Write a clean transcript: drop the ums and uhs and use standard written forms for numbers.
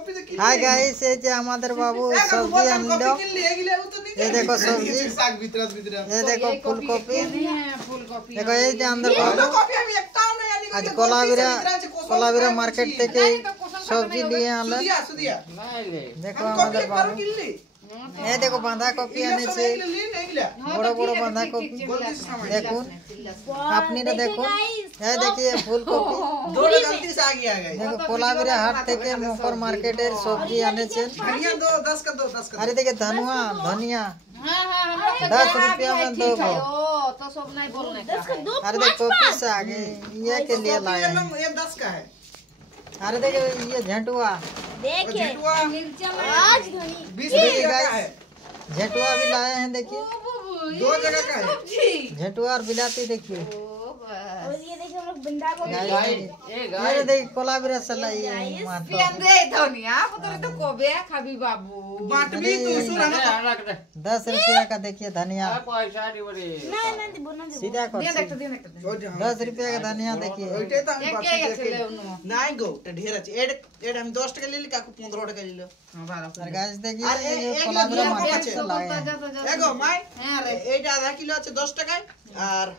Hi guys ये जे हमारे बाबू सब्जी आनलो ये देखो सब्जी ये देखो फूलकॉपी देखो ये जे अंदर बाबू आज कोलाबिरा मार्केट থেকে सब्जी लिए आले देखो हमारे बाबू ये देखो बंधा कॉपी आने से बड़ा बड़ा बंधा कॉपी देखो अपनी ने देखो ये देखिए फूल कॉपी दो गलती से आ गया गाइस देखो कोलाबिरा हाट থেকে मोकर मार्केटेर सब्जी आने से धनिया दो 10 का 10 का अरे देखिए धनिया हां 10 रुपया में दो तो सब नहीं बोलने का अरे देखो कॉपी से आगे ये के लिए लाए हैं ये 10 का है। अरे देखिए ये झंटुआ देखिए आज धनी 20 रुपया का है। झंटुआ भी लाए हैं देखिए दो जगह का है। झंटुआ और बिलाती देखिए और ये देखिए हम लोग बंदा को अरे देखिए कोलाबिरा सलाई मारता दे धनिया पुत्र तो कोबे खाबी बाबू बाट भी तू सुना 10 रुपया का देखिए धनिया पैसा नहीं बोना सीधा कर दे 10 रुपया का धनिया देखिए ओइटे त हम बात नहीं गो त ढेर আছে एड हम 10 টাকা লিলি কাকু 15 টাকা লিলো और गाइस देखिए ये कोलाबिरा मार्केट से लाए हैं एगो माय हां रे एटा आधा किलो আছে 10 টাকায় আর